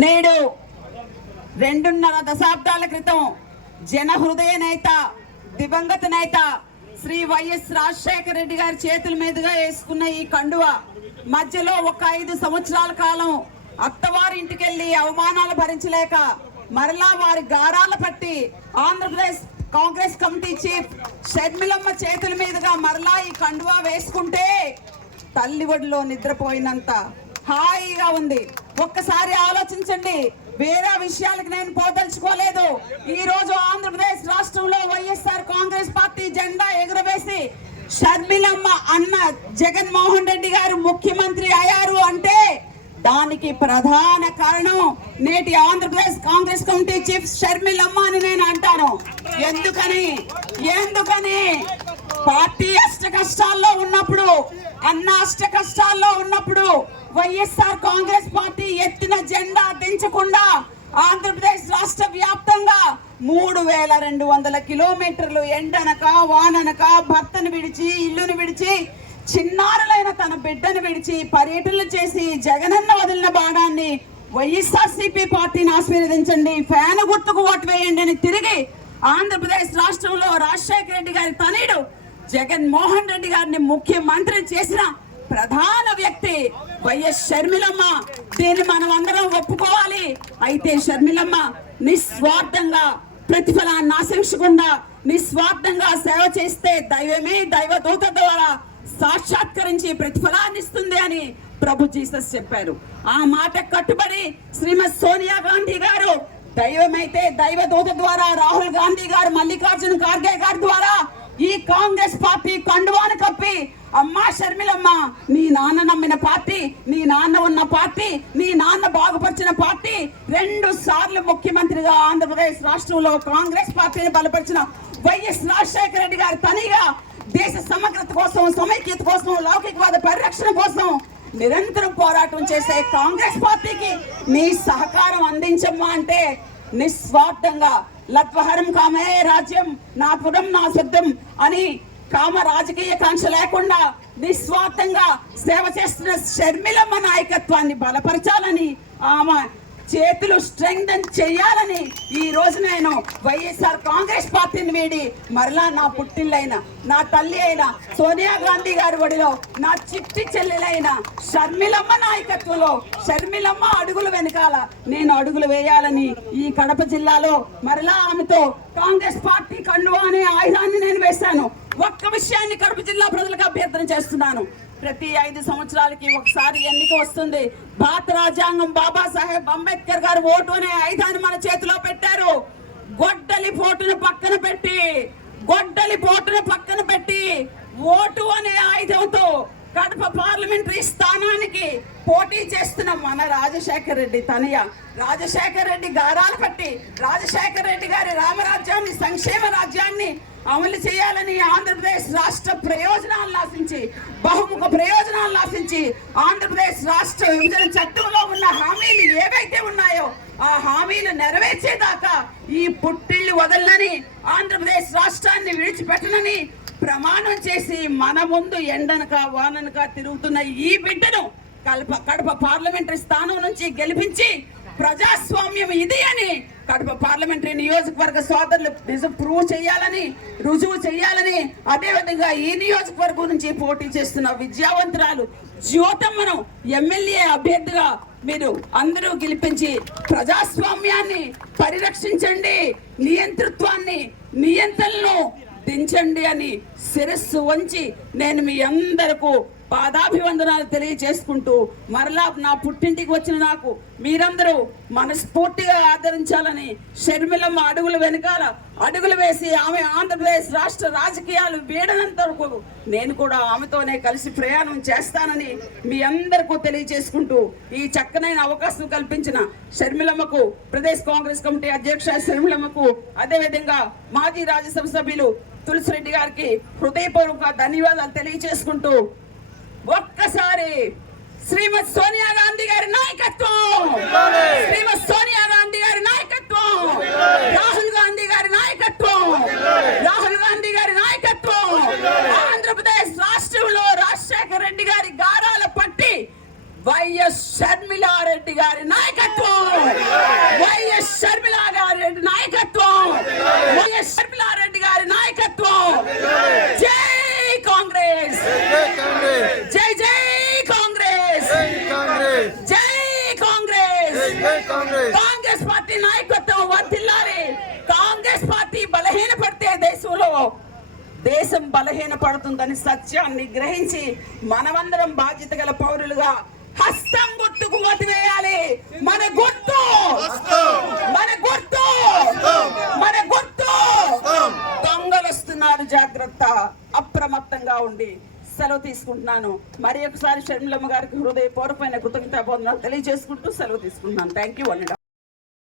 నేడు 2.5 దశాబ్దాల క్రితం జన హృదయ నేత దివంగత నేత శ్రీ వైఎస్ రాజశేఖర రెడ్డి గారి చేతుల మీదుగా వేసుకున్న ఈ కండువ మధ్యలో ఒక 5 సంవత్సరాల కాలం అత్తవారింటికి వెళ్లి అవమానాలు భరించలేక మరలా వారి గారాల పట్టి ఆంధ్రప్రదేశ్ కాంగ్రెస్ కమిటీ చీఫ్ షర్మిలమ్మ చేతుల మీదుగా మరలా ఈ కండువా వేసుకుంటే తల్లి ఒడిలో నిద్రపోయినంత హాయిగా ఉంది. ఒక్కసారి ఆలోచించండి. వేరే విషయాలకు నేను పోదలుచుకోలేదు. ఈ రోజు ఆంధ్రప్రదేశ్ రాష్ట్రంలో వైఎస్ఆర్ కాంగ్రెస్ పార్టీ జెండా ఎగురవేసి షర్మిలమ్మ అన్న జగన్మోహన్ రెడ్డి గారు ముఖ్యమంత్రి అయ్యారు అంటే దానికి ప్రధాన కారణం నేటి ఆంధ్రప్రదేశ్ కాంగ్రెస్ కమిటీ చీఫ్ షర్మిలమ్మ అని నేను అంటాను. ఎందుకని పార్టీ అష్ట కష్టాల్లో ఉన్నప్పుడు వైఎస్ఆర్ కాంగ్రెస్ పార్టీ ఎత్తిన జెండా దించకుండా ఆంధ్రప్రదేశ్ రాష్ట్ర వ్యాప్తంగా 3200 కిలోమీటర్లు ఎండనక వాననక భర్తను విడిచి ఇల్లును విడిచి చిన్నారులైన తన బిడ్డను విడిచి పర్యటనలు చేసి జగనన్న వదిలిన బాణాన్ని వైఎస్ఆర్సీపీ పార్టీని ఆశీర్వదించండి, ఫ్యాన్ గుర్తుకు ఓటు వేయండి అని తిరిగి ఆంధ్రప్రదేశ్ రాష్ట్రంలో రాజశేఖర రెడ్డి గారి తనయుడు జగన్మోహన్ రెడ్డి గారిని ముఖ్యమంత్రి చేసిన ప్రధాన వ్యక్తి వైఎస్ షర్మిలమ్మ. దీన్ని మనం అందరం ఒప్పుకోవాలి. అయితే షర్మిలమ్మ నిస్వార్థంగా ప్రతిఫలాన్ని ఆశించకుండా నిస్వార్థంగా సేవ చేస్తే దైవమే దైవదూత ద్వారా సాక్షాత్కరించి ప్రతిఫలాన్ని ఇస్తుంది అని ప్రభు జీసస్ చెప్పారు. ఆ మాట కట్టుబడి శ్రీమతి సోనియా గాంధీ గారు దైవమైతే దైవదూత ద్వారా, రాహుల్ గాంధీ గారు మల్లికార్జున ఖార్గే గారి ద్వారా ఈ కాంగ్రెస్ పార్టీ కండువాను కప్పి అమ్మా షర్మిలమ్మ, నీ నాన్న నమ్మిన పార్టీ, నీ నాన్న ఉన్న పార్టీ, నీ నాన్న బాగుపరిచిన పార్టీ, 2 సార్లు ముఖ్యమంత్రిగా ఆంధ్రప్రదేశ్ రాష్ట్రంలో కాంగ్రెస్ పార్టీని బలపరిచిన వైఎస్ రాజశేఖర రెడ్డి గారి తనిగా దేశ సమగ్రత కోసం, సమైక్యత కోసం, లౌకికవాద పరిరక్షణ కోసం నిరంతరం పోరాటం చేసే కాంగ్రెస్ పార్టీకి మీ సహకారం అందించమ్మా అంటే నిస్వార్థంగా లత్వహరం కామే రాజ్యం నా పురం నా సిద్ధం అని కామ రాజకీయ కాంక్ష లేకుండా నిస్వార్థంగా సేవ చేస్తున్న షర్మిలమ్మ నాయకత్వాన్ని బలపరచాలని, ఆమె చేతులు స్ట్రెంగ్థన్ చేయాలని ఈ రోజు నేను వైఎస్ఆర్ కాంగ్రెస్ పార్టీని వీడి మరలా నా పుట్టిల్లైన నా తల్లి అయిన సోనియా గాంధీ గారి ఒడిలో నా చిట్టి చెల్లెలైన షర్మిలమ్మ నాయకత్వంలో షర్మిలమ్మ అడుగులు వెనకాల నేను అడుగులు వేయాలని ఈ కడప జిల్లాలో మరలా ఆమెతో కాంగ్రెస్ పార్టీ కండువా అనే ఆయుధాన్ని నేను వేశాను. ఒక్క విషయాన్ని కడప జిల్లా ప్రజలకు అభ్యర్థన చేస్తున్నాను. ప్రతి 5 సంవత్సరాలకి ఒకసారి ఎన్నిక వస్తుంది. భారత రాజ్యాంగం బాబాసాహెబ్ అంబేద్కర్ గారు ఓటు అనే ఆయుధాన్ని మన చేతిలో పెట్టారు. గొడ్డలి పోటును పక్కన పెట్టి ఓటు అనే ఆయుధంతో కడప పార్లమెంటరీ స్థానానికి పోటీ చేస్తున్న మన రాజశేఖర రెడ్డి తనయ రాజశేఖర రెడ్డి గారాలు పట్టి రాజశేఖర రెడ్డి గారి రామరాజ్యాన్ని, సంక్షేమ రాజ్యాన్ని అమలు చేయాలని ఆంధ్రప్రదేశ్ రాష్ట్ర ప్రయోజనాలను ఆశించి, బహుముఖ ప్రయోజనాలను ఆశించి ఆంధ్రప్రదేశ్ రాష్ట్ర విభజన చట్టంలో ఉన్న హామీలు ఏవైతే ఉన్నాయో ఆ హామీలు నెరవేర్చేదాకా ఈ పుట్టిల్లు వదలని, ఆంధ్రప్రదేశ్ రాష్ట్రాన్ని విడిచిపెట్టనని ప్రమాణం చేసి మన ముందు ఎండనక వాననక తిరుగుతున్న ఈ బిడ్డను కడప పార్లమెంటరీ స్థానం నుంచి గెలిపించి ప్రజాస్వామ్యం ఇది అని కడప పార్లమెంటరీ నియోజకవర్గ సోదరులు రుజువు చేయాలని అదేవిధంగా ఈ నియోజకవర్గం నుంచి పోటీ చేస్తున్న విద్యావంతురాలు జ్యోతమ్మను ఎమ్మెల్యే అభ్యర్థిగా మీరు అందరూ గెలిపించి ప్రజాస్వామ్యాన్ని పరిరక్షించండి, నియంత్రణను దించండి అని శిరస్సు వంచి నేను మీ అందరకు పాదాభివందనాలు తెలియజేసుకుంటూ మరలా నా పుట్టింటికి వచ్చిన నాకు మీరందరూ మనస్ఫూర్తిగా ఆదరించాలని షర్మిలమ్మ అడుగులు వెనకాల అడుగులు వేసి ఆమె ఆంధ్రప్రదేశ్ రాష్ట్ర రాజకీయాలు వీడనంత వరకు నేను కూడా ఆమెతోనే కలిసి ప్రయాణం చేస్తానని మీ అందరికీ తెలియజేసుకుంటూ ఈ చక్కనైన అవకాశం కల్పించిన షర్మిలమ్మకు, ప్రదేశ్ కాంగ్రెస్ కమిటీ అధ్యక్ష షర్మిలమ్మకు, అదేవిధంగా మాజీ రాజ్యసభ సభ్యులు తులసిరెడ్డి గారికి హృదయపూర్వక ధన్యవాదాలు తెలియజేసుకుంటూ ఒక్కసారి శ్రీమతి సోనియా గాంధీ గారి నాయకత్వం, శ్రీమతి సోనియా గాంధీ గారి నాయకత్వం, రాహుల్ గాంధీ గారి నాయకత్వం, ఆంధ్రప్రదేశ్ రాష్ట్రంలో రాజశేఖర రెడ్డి గారి గారాల పట్టి వైఎస్ షర్మిలారెడ్డి గారి నాయకత్వం. పిల్లారెడ్డి గారి నాయకత్వం. జై కాంగ్రెస్, జై జై కాంగ్రెస్, జై కాంగ్రెస్. కాంగ్రెస్ పార్టీ నాయకత్వం వర్ధిల్లాలి. కాంగ్రెస్ పార్టీ బలహీనపడితే దేశం బలహీన పడుతుందని సత్యాన్ని గ్రహించి మనమందరం బాధ్యత గల పౌరులుగా హస్తం గుర్తుకు ఓటు వేయాలి. మన గుర్తు దొంగలు వస్తున్నారు, జాగ్రత్త, అప్రమత్తంగా ఉండి. సెలవు తీసుకుంటున్నాను. మరి ఒకసారి షర్మిలమ్మ గారికి హృదయపూర్వకమైన కృతజ్ఞతాబోధనలు తెలియజేసుకుంటూ సెలవు తీసుకుంటున్నాను. Thank you.